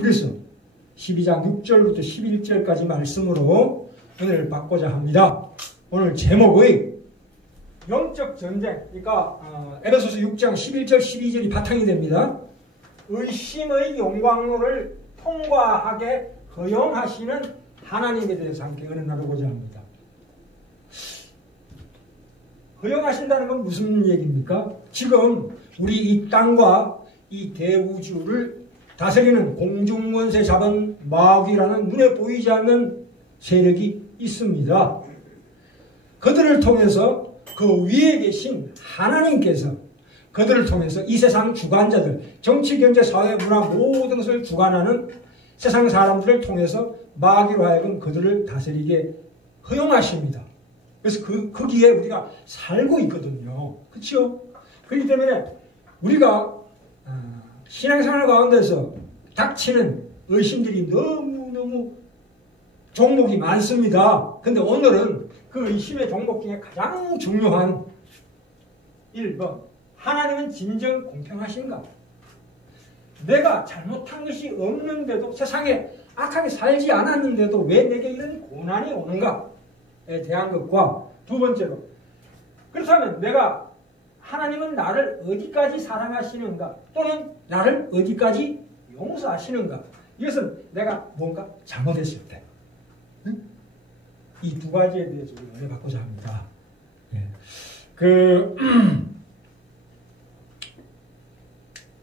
그래서 12장 6절부터 11절까지 말씀으로 오늘 받고자 합니다. 오늘 제목의 영적 전쟁, 그러니까 에베소서 6장 11절 12절이 바탕이 됩니다. 의심의 용광로를 통과하게 허용하시는 하나님에 대해서 함께 은혜 나누고자 합니다. 허용하신다는 건 무슨 얘기입니까? 지금 우리 이 땅과 이 대우주를 다스리는 공중권세 잡은 마귀라는 눈에 보이지 않는 세력이 있습니다. 그들을 통해서 그 위에 계신 하나님께서 그들을 통해서 이 세상 주관자들, 정치, 경제, 사회, 문화 모든 것을 주관하는 세상 사람들을 통해서 마귀로 하여금 그들을 다스리게 허용하십니다. 그래서 거기에 우리가 살고 있거든요. 그렇죠? 그렇기 때문에 우리가 신앙생활 가운데서 닥치는 의심들이 너무너무 종목이 많습니다. 근데 오늘은 그 의심의 종목 중에 가장 중요한 1번, 하나님은 진정 공평하신가? 내가 잘못한 것이 없는데도, 세상에 악하게 살지 않았는데도 왜 내게 이런 고난이 오는가에 대한 것과, 두 번째로, 그렇다면 내가 하나님은 나를 어디까지 사랑하시는가, 또는 나를 어디까지 용서하시는가? 이것은 내가 뭔가 잘못했을 때, 이 두 가지에 대해서 우리가 은혜 받고자 합니다. 예.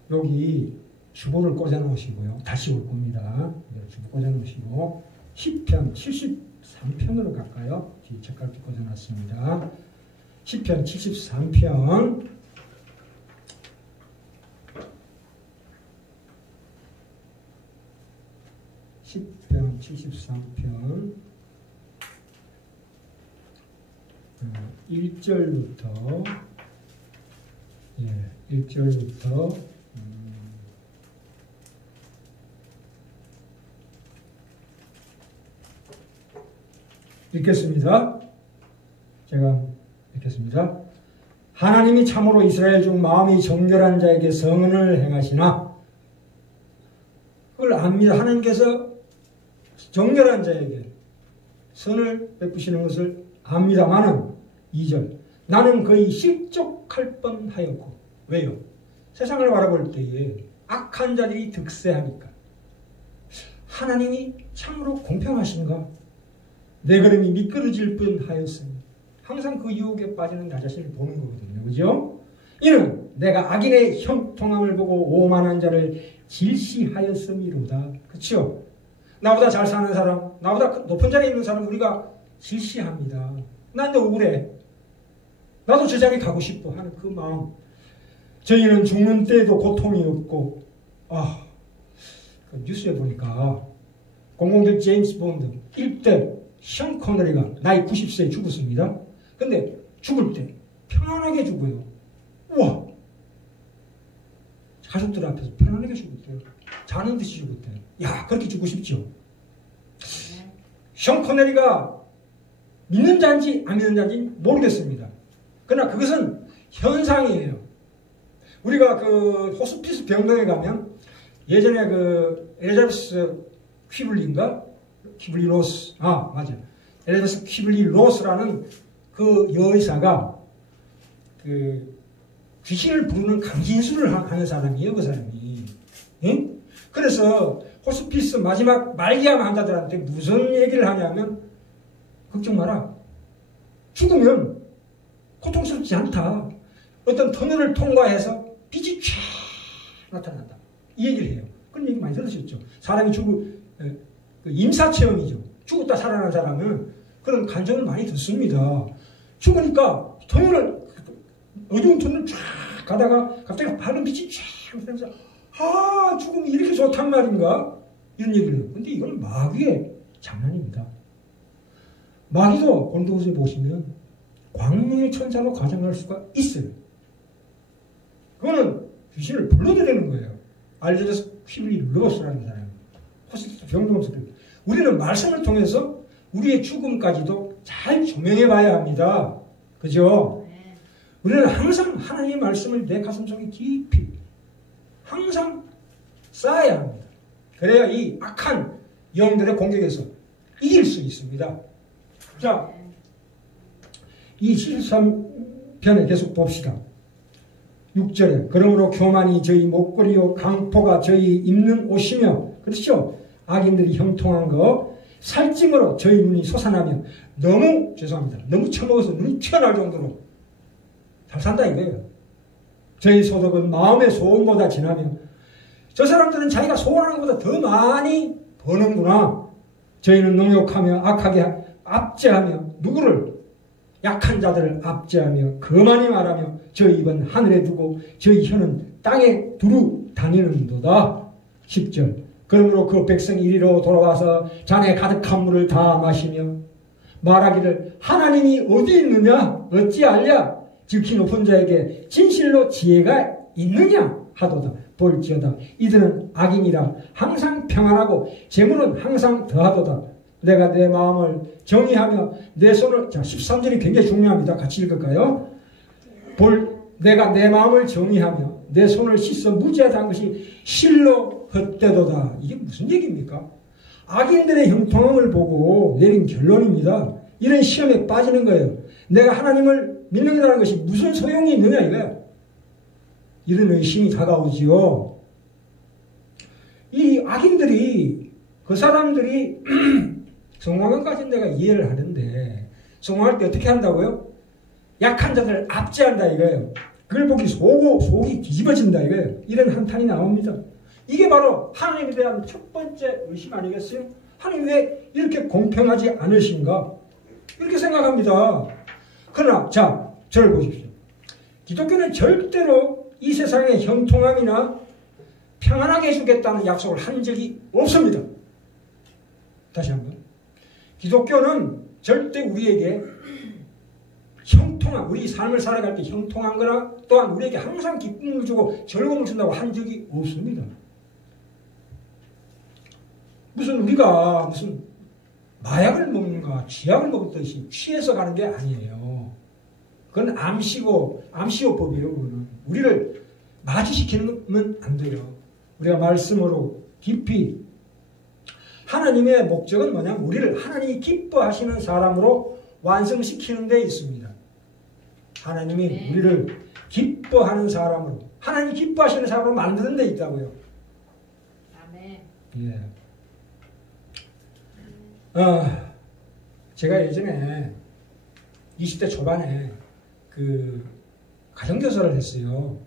여기 주보를 꽂아 놓으시고요. 다시 올 겁니다. 주보 꽂아 놓으시고 10편 73편으로 갈까요? 뒤에 책갈피 꽂아 놨습니다. 10편 73편 10편 73편 1절부터 1절부터 읽겠습니다. 제가 읽겠습니다. 하나님이 참으로 이스라엘 중 마음이 정결한 자에게 성은을 행하시나, 그걸 압니다. 하나님께서 정결한 자에게 선을 베푸시는 것을 압니다마는 2절, 나는 거의 실족할 뻔하였고. 왜요? 세상을 바라볼 때에 악한 자들이 득세하니까. 하나님이 참으로 공평하신가? 내 걸음이 미끄러질 뻔하였으니. 항상 그 유혹에 빠지는 나 자신을 보는 거거든요. 그죠? 이는 내가 악인의 형통함을 보고 오만한 자를 질시하였음이로다. 그렇죠? 나보다 잘 사는 사람, 나보다 높은 자리에 있는 사람 우리가 질시합니다. 난 너 억울해. 나도 저 자리 가고 싶어 하는 그 마음. 저희는 죽는 때에도 고통이 없고, 그 뉴스에 보니까 007 제임스 본드 1대 션 코너리가 나이 90세에 죽었습니다. 근데 죽을 때 편안하게 죽어요. 우와! 가족들 앞에서 편안하게 죽었대요. 자는 듯이 죽었대요. 야, 그렇게 죽고 싶죠? 션 코너리가 믿는 자인지 안 믿는 자인지 모르겠습니다. 그러나 그것은 현상이에요. 우리가 그 호스피스 병동에 가면 예전에 그 엘리자베스 퀴블리 로스, 맞아요. 엘리자베스 퀴블리 로스라는 그 여의사가 그 귀신을 부르는 강진술을 하는 사람이에요, 그 사람이. 응? 그래서 호스피스 마지막 말기암 환자들한테 무슨 얘기를 하냐면, 걱정 마라. 죽으면 고통스럽지 않다. 어떤 터널을 통과해서 빛이 쫙 나타난다. 이 얘기를 해요. 그런 얘기 많이 들으셨죠? 사람이 그 임사체험이죠. 죽었다 살아난 사람은 그런 간증을 많이 듣습니다. 죽으니까 터널을, 어두운 터널을 쫙 가다가 갑자기 밝은 빛이 쫙 나타나면서, 죽음이 이렇게 좋단 말인가? 이런 얘기를 해요. 근데 이건 마귀의 장난입니다. 마귀도 본도서에 보시면 광명의 천사로 가정할 수가 있어요. 그거는 귀신을 불러들이는 거예요. 알려져서 퀴블리 로스라는 사람. 호스피스 병동에서. 우리는 말씀을 통해서 우리의 죽음까지도 잘 조명해 봐야 합니다. 그죠? 우리는 항상 하나님의 말씀을 내 가슴속에 깊이 항상 쌓아야 합니다. 그래야 이 악한 영들의 공격에서 이길 수 있습니다. 자, 이 73편에 계속 봅시다. 6절에 그러므로 교만이 저희 목걸이요 강포가 저희 입는 옷이며, 그렇죠? 악인들이 형통한 거 살찜으로 저희 눈이 솟아나며, 너무 죄송합니다. 너무 처먹어서 눈이 튀어나올 정도로 잘 산다 이거예요. 저희 소득은 마음의 소원보다 지나며, 저 사람들은 자기가 소원하는 것보다 더 많이 버는구나. 저희는 능욕하며 악하게 압제하며, 누구를? 약한 자들을 압제하며 거만히 말하며 저희 입은 하늘에 두고 저희 혀는 땅에 두루 다니는도다. 10절 그러므로 그 백성이 이리로 돌아와서 잔에 가득한 물을 다 마시며 말하기를 하나님이 어디 있느냐 어찌 알랴 지극히 높은 자에게 진실로 지혜가 있느냐 하도다. 볼지어다 이들은 악인이라 항상 평안하고 재물은 항상 더하도다. 내가 내 마음을 정의하며 내 손을, 자 13절이 굉장히 중요합니다. 같이 읽을까요? 내가 내 마음을 정의하며 내 손을 씻어 무죄하다는 것이 실로 헛되도다. 이게 무슨 얘기입니까? 악인들의 형통함을 보고 내린 결론입니다. 이런 시험에 빠지는 거예요. 내가 하나님을 믿는다는 것이 무슨 소용이 있느냐 이거야. 이런 의심이 다가오지요. 이 악인들이, 그 사람들이 성공한 것까지는 내가 이해를 하는데, 성공할 때 어떻게 한다고요? 약한 자들을 압제한다 이거예요. 그걸 보기 속이 뒤집어진다 이거예요. 이런 한탄이 나옵니다. 이게 바로 하나님에 대한 첫 번째 의심 아니겠어요? 하나님 왜 이렇게 공평하지 않으신가? 이렇게 생각합니다. 그러나 자, 저를 보십시오. 기독교는 절대로 이 세상의 형통함이나 평안하게 해주겠다는 약속을 한 적이 없습니다. 다시 한번. 기독교는 절대 우리에게 형통한, 우리 삶을 살아갈 때 형통한 거나 또한 우리에게 항상 기쁨을 주고 즐거움을 준다고 한 적이 없습니다. 무슨 우리가 무슨 마약을 먹는가 취약을 먹듯이 취해서 가는 게 아니에요. 그건 암시호법이에요. 그거는 우리를 마주시키면 안 돼요. 우리가 말씀으로 깊이, 하나님의 목적은 뭐냐면 우리를 하나님이 기뻐하시는 사람으로 완성시키는 데 있습니다. 하나님이 우리를 기뻐하는 사람으로, 하나님이 기뻐하시는 사람으로 만드는 데 있다고요. 아멘. 예. 제가 예전에 20대 초반에 그 가정교사를 했어요.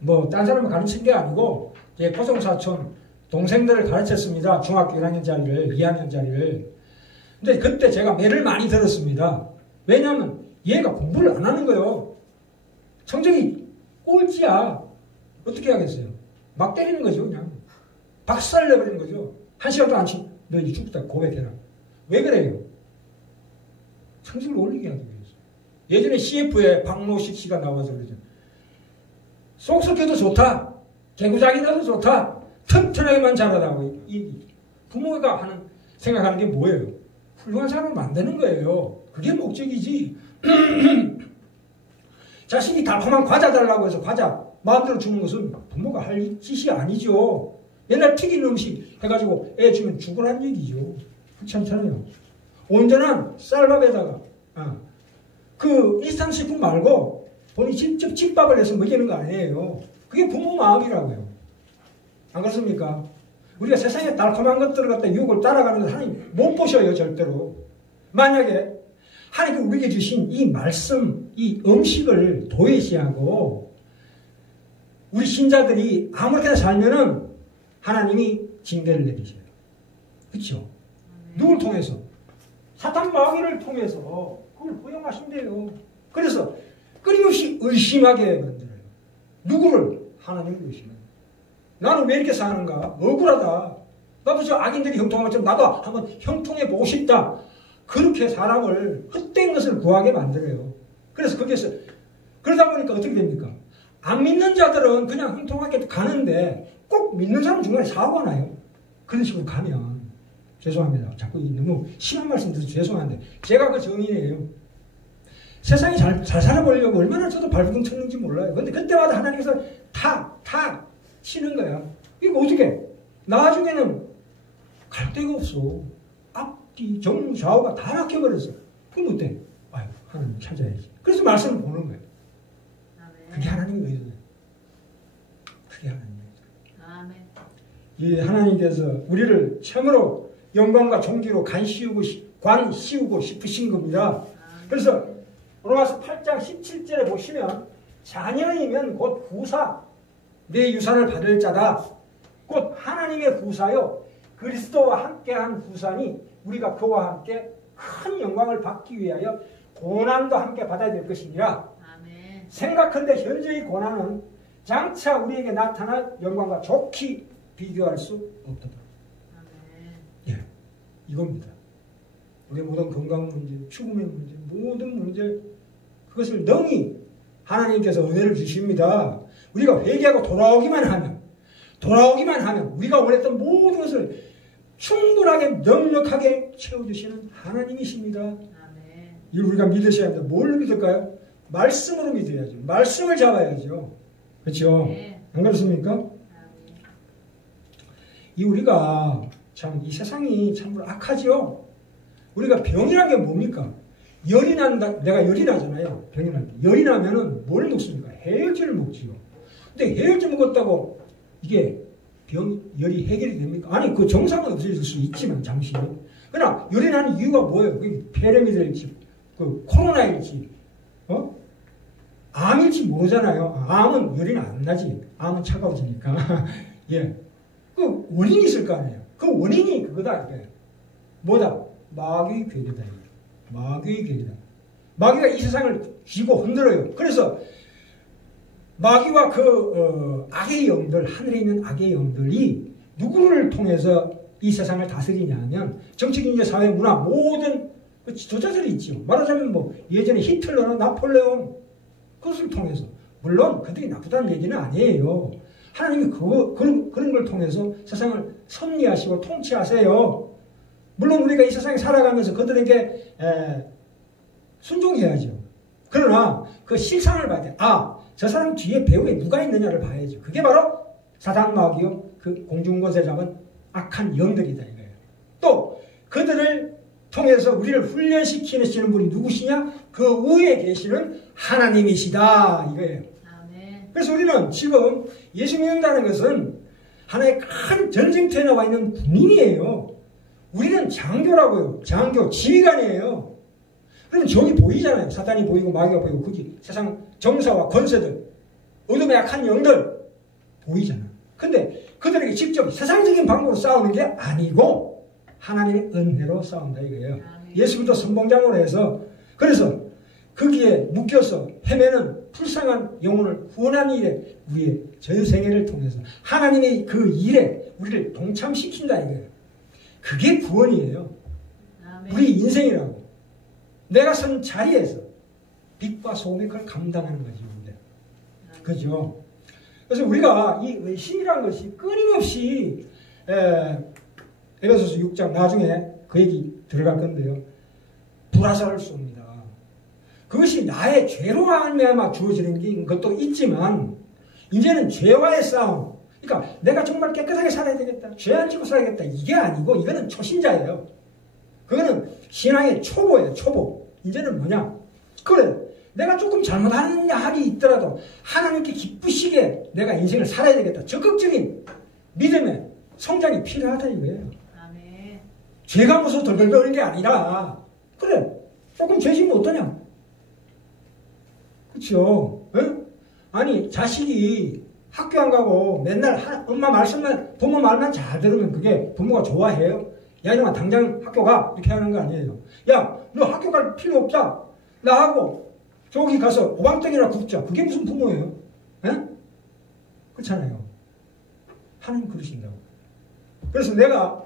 뭐 딴 사람을 가르친 게 아니고 제 고성사촌 동생들을 가르쳤습니다. 중학교 1학년짜리를, 2학년짜리를. 근데 그때 제가 매를 많이 들었습니다. 왜냐하면 얘가 공부를 안 하는 거예요. 성적이 꼴찌야. 어떻게 하겠어요? 막 때리는 거죠, 그냥. 박살 내버리는 거죠. 한 시간도 안 치, 너 이제 죽다 고백해라. 왜 그래요? 성적을 올리게 하기 위해서. 예전에 CF에 박노식 씨가 나와서 그러죠. 속썩해도 좋다. 개구장이라도 좋다. 튼튼하게만 자라라고. 이 부모가 생각하는 게 뭐예요? 훌륭한 사람을 만드는 거예요. 그게 목적이지. 자식이 달콤한 과자 달라고 해서 과자 마음대로 주는 것은 부모가 할 짓이 아니죠. 옛날 튀긴 음식 해가지고 애 주면 죽으란 얘기죠. 그렇지 않잖아요. 온전한 쌀밥에다가 그 일상식품 말고 본인이 직접 집밥을 해서 먹이는 거 아니에요. 그게 부모 마음이라고요. 안 그렇습니까? 우리가 세상에 달콤한 것들을 갖다 유혹을 따라가는 걸 하나님 못 보셔요, 절대로. 만약에 하나님이 우리에게 주신 이 말씀, 이 음식을 도외시하고 우리 신자들이 아무렇게나 살면은 하나님이 징계를 내리셔요. 그렇죠? 누굴 통해서? 사탄 마귀를 통해서 그걸 허용하신대요. 그래서 끊임없이 의심하게 만들어요. 누구를? 하나님을 의심해요. 나는 왜 이렇게 사는가? 억울하다. 나도 저 악인들이 형통한 것처럼 나도 한번 형통해 보고 싶다. 그렇게 사람을 헛된 것을 구하게 만들어요. 그래서 거기에서 그러다 보니까 어떻게 됩니까? 안 믿는 자들은 그냥 형통하게 가는데 꼭 믿는 사람 중간에 사고가 나요. 그런 식으로 가면 죄송합니다. 자꾸 너무 심한 말씀 드려서 죄송한데 제가 그 정인이에요. 세상에 잘 살아보려고 얼마나 저도 발버둥 쳤는지 몰라요. 근데 그때마다 하나님께서 탁 치는 거야. 이거 어떻게? 나중에는 갈 데가 없어. 앞뒤 정좌우가 다 막혀버렸어. 그럼 어때? 아유, 하나님 찾아야지. 그래서 말씀을 보는 거예요. 그게 하나님의 의도예요. 그게 하나님의 의도. 아멘. 이 하나님께서 우리를 참으로 영광과 존귀로 관 씌우고 싶으신 겁니다. 그래서 로마서 8장 17절에 보시면 자녀이면 곧 후사, 내 유산을 받을 자다. 곧 하나님의 후사요. 그리스도와 함께한 후사니 우리가 그와 함께 큰 영광을 받기 위하여 고난도 함께 받아야 될 것이니라. 아멘. 생각한데 현재의 고난은 장차 우리에게 나타날 영광과 좋게 비교할 수 없도다. 아멘. 예, 이겁니다. 우리의 모든 건강 문제, 죽음의 문제, 모든 문제, 그것을 능히 하나님께서 은혜를 주십니다. 우리가 회개하고 돌아오기만 하면 우리가 원했던 모든 것을 충분하게 넉넉하게 채워주시는 하나님이십니다. 아멘. 이 우리가 믿으셔야 합니다. 뭘로 믿을까요? 말씀으로 믿어야죠. 말씀을 잡아야죠. 그렇죠? 네. 안 그렇습니까? 아멘. 우리가 참 이 세상이 참으로 악하죠. 우리가 병이라는 게 뭡니까? 열이 난다. 내가 열이 나잖아요. 병이 난다. 열이 나면은 뭘 먹습니까? 해열제를 먹지요. 근데 해열제 먹었다고 이게 열이 해결이 됩니까? 아니, 그 정상은 없어질 수 있지만 잠시. 그러나 열이 나는 이유가 뭐예요? 그게 폐렴이될지, 그 코로나일지, 암일지 모르잖아요. 암은 열이 안 나지. 암은 차가워지니까. 예. 그 원인이 있을 거 아니에요. 그 원인이 그거다. 이게. 뭐다? 마귀의 괴계다. 마귀의 괴계다. 마귀가 이 세상을 쥐고 흔들어요. 그래서 마귀와 악의 영들, 하늘에 있는 악의 영들이 누구를 통해서 이 세상을 다스리냐면 정치, 경제, 사회, 문화 모든 그 지도자들이 있죠. 말하자면 뭐 예전에 히틀러나 나폴레옹 그것을 통해서, 물론 그들이 나쁘다는 얘기는 아니에요. 하나님이 그런 걸 통해서 세상을 섭리하시고 통치하세요. 물론 우리가 이 세상에 살아가면서 그들에게 순종해야죠. 그러나 그 실상을 봐야 돼. 저 사람 뒤에 배후에 누가 있느냐를 봐야죠. 그게 바로 사단 마귀요. 그 공중것에 잡은 악한 영들이다 이거예요. 또 그들을 통해서 우리를 훈련시키시는 분이 누구시냐? 그 위에 계시는 하나님이시다 이거예요. 아멘. 그래서 우리는 지금 예수 믿는다는 것은 하나의 큰 전쟁터에 나와 있는 군인이에요. 우리는 장교라고요. 장교, 지휘관이에요. 그럼 저기 보이잖아요. 사탄이 보이고 마귀가 보이고 거기 세상 정사와 권세들, 어둠의 악한 영들 보이잖아. 근데 그들에게 직접 세상적인 방법으로 싸우는 게 아니고 하나님의 은혜로 싸운다 이거예요. 예수 그리스도 선봉장으로 해서, 그래서 거기에 묶여서 헤매는 불쌍한 영혼을 구원하는 일에 우리의 저생애를 통해서 하나님의 그 일에 우리를 동참시킨다 이거예요. 그게 구원이에요. 아멘. 우리 인생이라고. 내가 선 자리에서 빛과 소음의 걸 감당하는 거지. 그죠? 그래서 우리가 이 의심이라는 것이 끊임없이 에베소서 6장 나중에 그 얘기 들어갈 건데요. 불화살을 쏩니다. 그것이 나의 죄로 말미암아 주어지는 것도 있지만 이제는 죄와의 싸움. 그러니까 내가 정말 깨끗하게 살아야 되겠다. 죄 안 지고 살아야겠다. 이게 아니고 이거는 초신자예요. 그거는 신앙의 초보예요. 초보. 이제는 뭐냐? 그래. 내가 조금 잘못하는 할이 있더라도 하나님께 기쁘시게 내가 인생을 살아야 되겠다. 적극적인 믿음의 성장이 필요하다 이거예요. 아멘. 죄가 무서워 덜덜거리는 게 아니라 그래. 조금 죄 지면 어떠냐? 그렇죠? 아니 자식이 학교 안 가고 맨날 엄마 말씀만 부모 말만 잘 들으면 그게 부모가 좋아해요? 야 이놈아 당장 학교 가 이렇게 하는 거 아니에요. 야 너 학교 갈 필요 없다. 나하고 저기 가서 오방떡이나 굽자. 그게 무슨 부모예요? 그렇잖아요. 하나님 그러신다고. 그래서 내가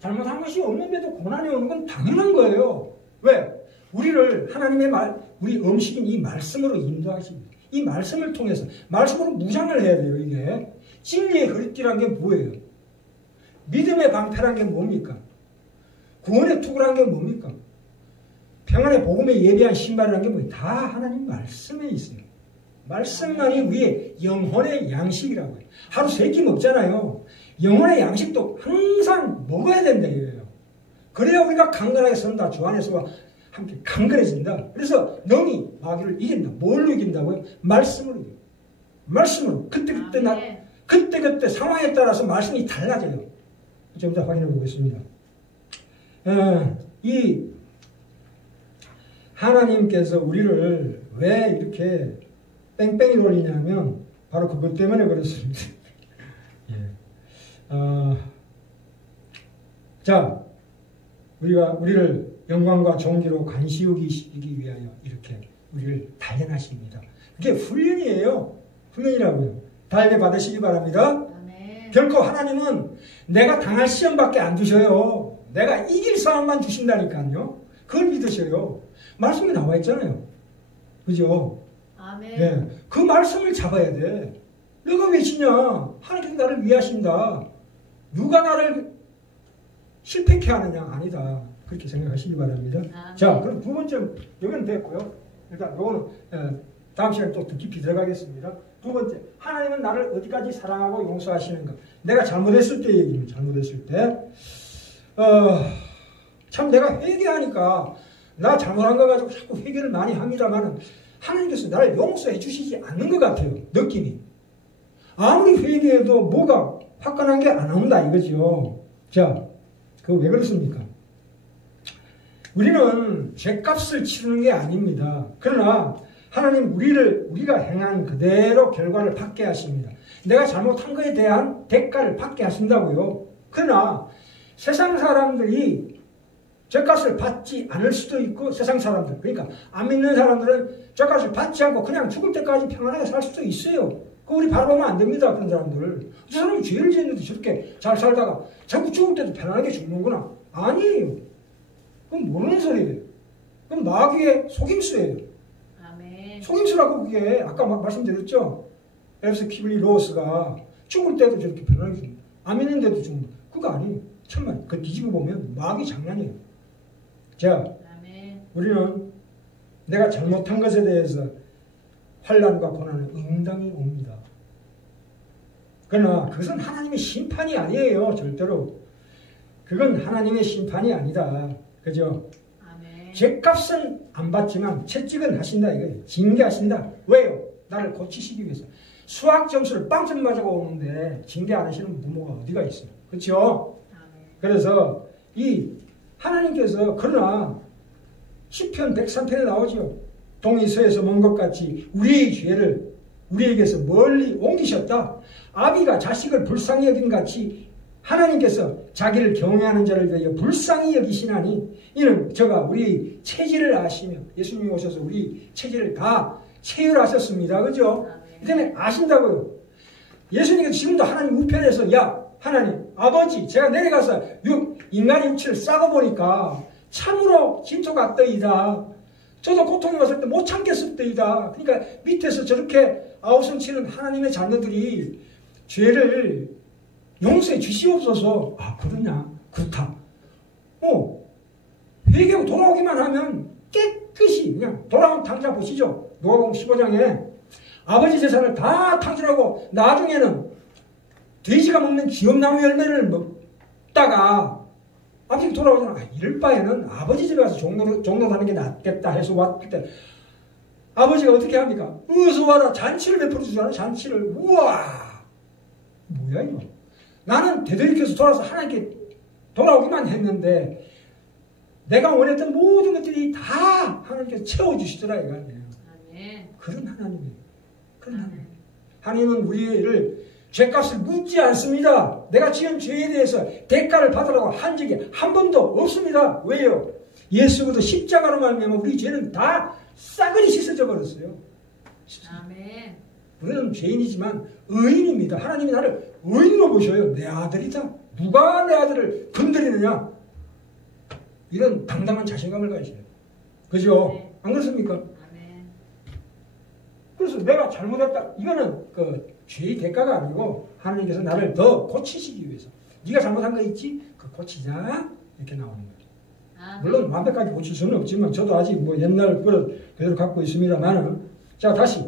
잘못한 것이 없는데도 고난이 오는 건 당연한 거예요. 왜? 우리를 하나님의 우리 음식인 이 말씀으로 인도하십니다. 이 말씀을 통해서 말씀으로 무장을 해야 돼요. 이게 진리의 허리띠란 게 뭐예요? 믿음의 방패란 게 뭡니까? 구원의 투구란 게 뭡니까? 평안의 복음에 예비한 신발이란 게 뭐예요? 다 하나님 말씀에 있어요. 말씀만이 우리의 영혼의 양식이라고 해요. 하루 3끼 먹잖아요. 영혼의 양식도 항상 먹어야 된다 이거예요. 그래야 우리가 강건하게 선다. 주 안에서와 함께 강건해진다. 그래서 영이 마귀를 이긴다. 뭘로 이긴다고요? 말씀으로 이겨요. 말씀으로. 그때 상황에 따라서 말씀이 달라져요. 좀 더 확인해 보겠습니다. 이 하나님께서 우리를 왜 이렇게 뺑뺑이 돌리냐면 바로 그것 때문에 그렇습니다. 예. 자, 우리를 영광과 존귀로 간시우기시기 위하여 이렇게 우리를 단련하십니다. 그게 훈련이에요. 훈련이라고요. 달게 받으시기 바랍니다. 아멘. 결코 하나님은 내가 당할 시험밖에 안 주셔요. 내가 이길 사람만 주신다니까요. 그걸 믿으셔요. 말씀이 나와 있잖아요. 그죠? 아멘. 네. 그 말씀을 잡아야 돼. 내가 왜 지냐? 하나님께서 나를 위하신다. 누가 나를 실패케 하느냐? 아니다. 그렇게 생각하시기 바랍니다. 아멘. 자, 그럼 두 번째, 여기는 됐고요. 일단 요거는 다음 시간에 또 깊이 들어가겠습니다. 두 번째, 하나님은 나를 어디까지 사랑하고 용서하시는가? 내가 잘못했을 때 얘기입니다. 잘못했을 때. 참 내가 회개하니까 나 잘못한 거 가지고 자꾸 회개를 많이 합니다만 하나님께서 나를 용서해 주시지 않는 것 같아요. 느낌이. 아무리 회개해도 뭐가 화끈한 게 안 나온다 이거죠. 자, 그거 왜 그렇습니까? 우리는 죄값을 치르는 게 아닙니다. 그러나 하나님 우리가 행한 그대로 결과를 받게 하십니다. 내가 잘못한 것에 대한 대가를 받게 하신다고요. 그러나 세상 사람들이 죄값을 받지 않을 수도 있고 세상 사람들, 그러니까 안 믿는 사람들은 죄값을 받지 않고 그냥 죽을 때까지 평안하게 살 수도 있어요. 그거 우리 바라보면 안 됩니다. 그런 사람들. 저 사람이 죄를 지었는데 저렇게 잘 살다가 자꾸 죽을 때도 편안하게 죽는구나. 아니에요. 그건 모르는 소리예요. 그건 마귀의 속임수예요. 아멘. 속임수라고 그게 아까 말씀드렸죠. 에르스 키블리 로스가 죽을 때도 저렇게 편안하게 죽는다. 안 믿는데도 죽는다. 그거 아니에요. 천만 그 뒤집어 보면 마귀 장난이에요. 자, 아멘. 우리는 내가 잘못한 것에 대해서 환난과 고난은 응당히 옵니다. 그러나 그것은 하나님의 심판이 아니에요. 절대로. 그건 하나님의 심판이 아니다. 그죠? 아멘. 죄값은 안 받지만 채찍은 하신다 이거예요. 징계하신다. 왜요? 나를 고치시기 위해서. 수학 점수를 빵점 가지고 오는데 징계 안 하시는 부모가 어디가 있어요. 그렇죠? 그래서 이 하나님께서 그러나 시편 103편에 나오죠. 동이 서에서 먼 것 같이 우리의 죄를 우리에게서 멀리 옮기셨다. 아비가 자식을 불쌍히 여긴 같이 하나님께서 자기를 경외하는 자를 위하여 불쌍히 여기시나니 이는 저가 우리 체질을 아시며 예수님이 오셔서 우리 체질을 다 체휼하셨습니다. 그죠? 이 때문에 아신다고요. 예수님께서 지금도 하나님 우편에서 야 하나님 아버지 제가 내려가서 인간의 육체를 싸고 보니까 참으로 진토 같더이다. 저도 고통이 왔을 때 못 참겠었더이다. 그러니까 밑에서 저렇게 아우성치는 하나님의 자녀들이 죄를 용서해 주시옵소서. 아 그러냐? 그렇다. 회개하고 돌아오기만 하면 깨끗이 그냥 돌아온 당장 보시죠. 누가복음 15장에 아버지 재산을 다 탕진하고 나중에는 돼지가 먹는 기업나무 열매를 먹다가 아버지 돌아오잖아. 이럴 바에는 아버지 집에 가서 종로하는 게 낫겠다 해서 왔을 때 아버지가 어떻게 합니까? 어서 와라. 잔치를 베풀어 주잖아. 잔치를. 우와 뭐야 이거. 나는 되돌이켜서 돌아서 하나님께 돌아오기만 했는데 내가 원했던 모든 것들이 다 하나님께서 채워주시더라 이거 아니에요. 그런 하나님이에요. 그런 하나님. 하나님은 우리를 죄값을 묻지 않습니다. 내가 지은 죄에 대해서 대가를 받으라고 한 적이 한 번도 없습니다. 왜요? 예수부터 십자가로 말미암아 우리 죄는 다 싸그리 씻어져 버렸어요. 아멘. 우리는 죄인이지만 의인입니다. 하나님이 나를 의인으로 보셔요. 내 아들이다. 누가 내 아들을 건드리느냐? 이런 당당한 자신감을 가지셔요. 그죠? 네. 안 그렇습니까? 아멘. 그래서 내가 잘못했다. 이거는 그 죄의 대가가 아니고 하나님께서 나를 더 고치시기 위해서. 네가 잘못한 거 있지? 그 고치자. 이렇게 나오는 거예요. 아멘. 물론 완벽하게 고칠 수는 없지만 저도 아직 뭐 옛날 그걸 그대로 갖고 있습니다만 자 다시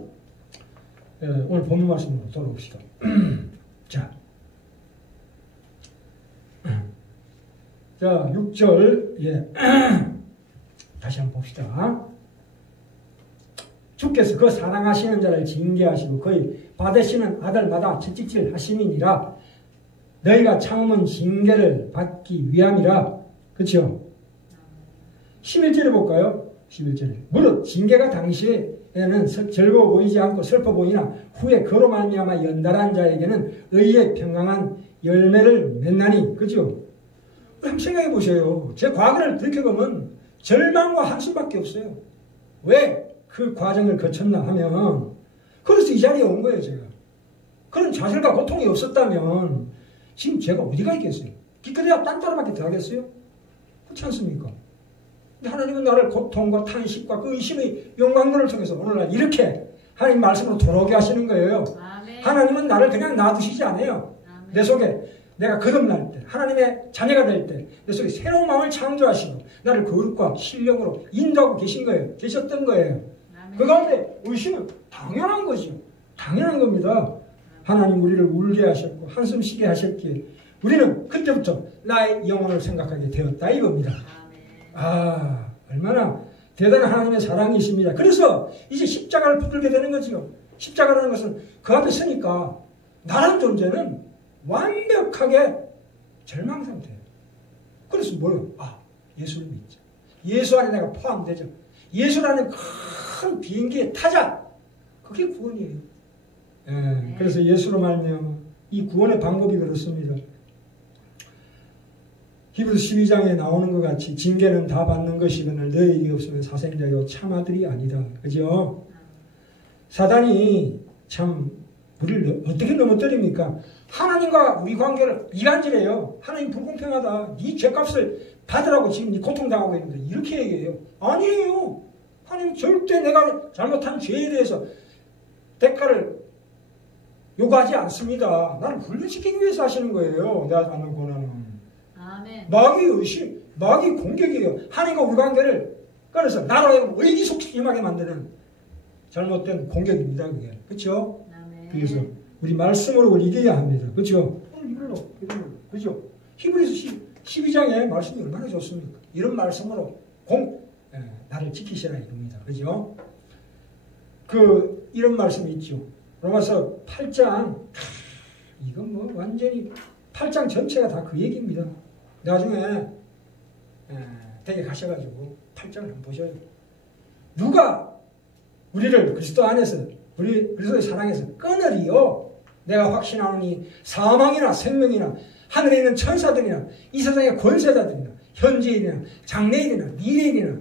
오늘 본문 말씀으로 돌아옵시다. 자, 6절, 다시 한번 봅시다. 주께서 그 사랑하시는 자를 징계하시고 그의 받으시는 아들마다 채찍질 하심이니라. 너희가 참음은 징계를 받기 위함이라. 그렇죠? 11절에 볼까요? 11절에. 무릇 징계가 당시에는 즐거워 보이지 않고 슬퍼 보이나 후에 그로 말미암아 연달한 자에게는 의의 평강한 열매를 맺나니. 그렇죠? 한번 생각해 보세요. 제 과거를 들켜보면 절망과 한숨밖에 없어요. 왜 그 과정을 거쳤나 하면, 그래서 이 자리에 온 거예요, 제가. 그런 좌절과 고통이 없었다면 지금 제가 어디가 있겠어요? 기껏해야 딴따라밖에 더 하겠어요? 그렇지 않습니까? 근데 하나님은 나를 고통과 탄식과 그 의심의 영광들을 통해서 오늘날 이렇게 하나님 말씀으로 돌아오게 하시는 거예요. 아멘. 하나님은 나를 그냥 놔두시지 않아요. 아멘. 내 속에 내가 거듭날 때, 하나님의 자녀가 될 때, 내 속에 새로운 마음을 창조하시고 나를 거룩과 신령으로 인도하고 계신 거예요. 계셨던 거예요. 아멘. 그 가운데 의심은 당연한 거죠. 당연한 겁니다. 하나님 우리를 울게 하셨고 한숨 쉬게 하셨기에 우리는 그때부터 나의 영혼을 생각하게 되었다 이겁니다. 아멘. 얼마나 대단한 하나님의 사랑이 있습니다. 그래서 이제 십자가를 붙들게 되는 거지요. 십자가라는 것은 그 앞에 서니까 나란 존재는 완벽하게 절망 상태예요. 그래서 뭐예요? 예수를 믿자. 예수 안에 내가 포함되죠. 예수라는 큰 비행기에 타자. 그게 구원이에요. 그래서 예수로 말미암아 이 구원의 방법이 그렇습니다. 히브리서 12장에 나오는 것 같이 징계는 다 받는 것이거늘 너희에게 없으면 사생자요 참 아들이 아니다. 그죠? 사단이 참 우리를 어떻게 넘어뜨립니까? 하나님과 우리 관계를 이간질해요. 하나님 불공평하다. 네 죄값을 받으라고 지금 네 고통당하고 있는데 이렇게 얘기해요. 아니에요. 하나님 절대 내가 잘못한 죄에 대해서 대가를 요구하지 않습니다. 나를 훈련시키기 위해서 하시는 거예요. 내가 받는 고난은. 아멘. 마귀 의심, 마귀 공격이에요. 하나님과 우리 관계를 끊어서 나로 의기소침하게 만드는 잘못된 공격입니다. 그게. 그렇죠? 그래서 우리 말씀으로 이겨야 합니다. 그렇죠? 이걸로. 그렇죠? 히브리서 12장의 말씀이 얼마나 좋습니까? 이런 말씀으로 나를 지키시라 이겁니다. 그렇죠? 이런 말씀이 있죠. 로마서 8장 이건 뭐 완전히 8장 전체가 다 그 얘기입니다. 나중에 댁에 가셔가지고 8장을 한번 보셔요. 누가 우리를 그리스도 안에서 우리 그리스도의 사랑에서 끊으리요. 내가 확신하노니 사망이나 생명이나 하늘에 있는 천사들이나 이 세상의 권세자들이나 현재일이나 장래일이나 미래일이나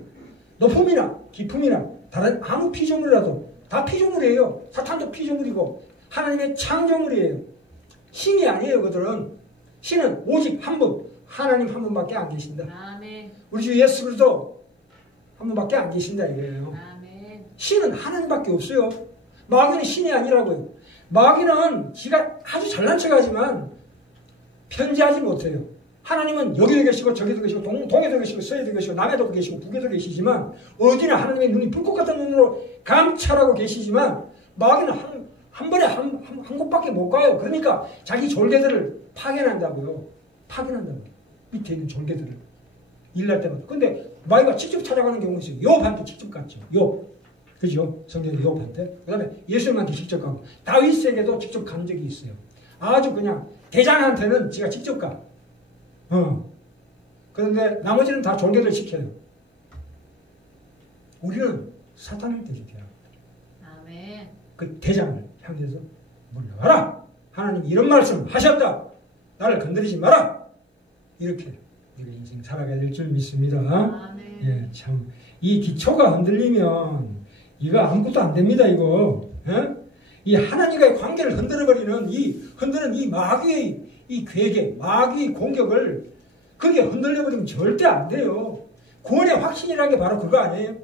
높음이나 깊음이나 다른 아무 피조물이라도 다 피조물이에요. 사탄도 피조물이고 하나님의 창조물이에요. 신이 아니에요. 그들은 신은 오직 한 분, 하나님 한 분밖에 안 계신다. 아멘. 우리 주 예수 그리스도 한 분밖에 안 계신다 이거예요. 아멘. 신은 하나님밖에 없어요. 마귀는 신이 아니라고요. 마귀는 지가 아주 잘난 척하지만 편지하지 못해요. 하나님은 여기도 계시고 저기도 계시고 동에도 계시고 서에도 계시고 남에도 계시고 북에도 계시지만 어디나 하나님의 눈이 불꽃 같은 눈으로 감찰하고 계시지만 마귀는 한 번에 한 곳밖에 못 가요. 그러니까 자기 졸개들을 파견한다고요. 밑에 있는 졸개들을 일날 때마다. 근데 마귀가 직접 찾아가는 경우가 있어요. 욥한테 직접 갔죠. 욥. 그죠? 성경에 욥한테. 그 다음에 예수님한테 직접 가고 다윗에게도 직접 간 적이 있어요. 아주 그냥 대장한테는 지가 직접 가. 그런데 나머지는 다 졸개들 시켜요. 우리는 사탄을 대적해야 합니다. 아멘. 그 대장을 향해서 물러가라. 하나님 이런 말씀 하셨다. 나를 건드리지 마라. 이렇게 우리 인생 살아가야 될 줄 믿습니다. 아멘. 예, 참 이 기초가 흔들리면 이거 아무것도 안 됩니다. 이거. 이 하나님과의 관계를 흔들어버리는 흔드는 이 마귀의 이 괴계, 마귀의 공격을 그게 흔들려버리면 절대 안 돼요. 구원의 확신이라는 게 바로 그거 아니에요?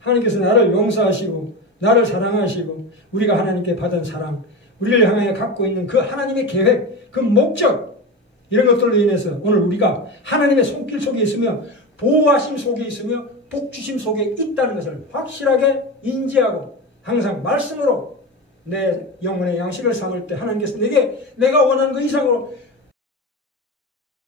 하나님께서 나를 용서하시고 나를 사랑하시고 우리가 하나님께 받은 사랑, 우리를 향하여 갖고 있는 그 하나님의 계획, 그 목적 이런 것들로 인해서 오늘 우리가 하나님의 손길 속에 있으며 보호하심 속에 있으며 복주심 속에 있다는 것을 확실하게 인지하고 항상 말씀으로 내 영혼의 양식을 삼을 때 하나님께서 내게 내가 원하는 그 이상으로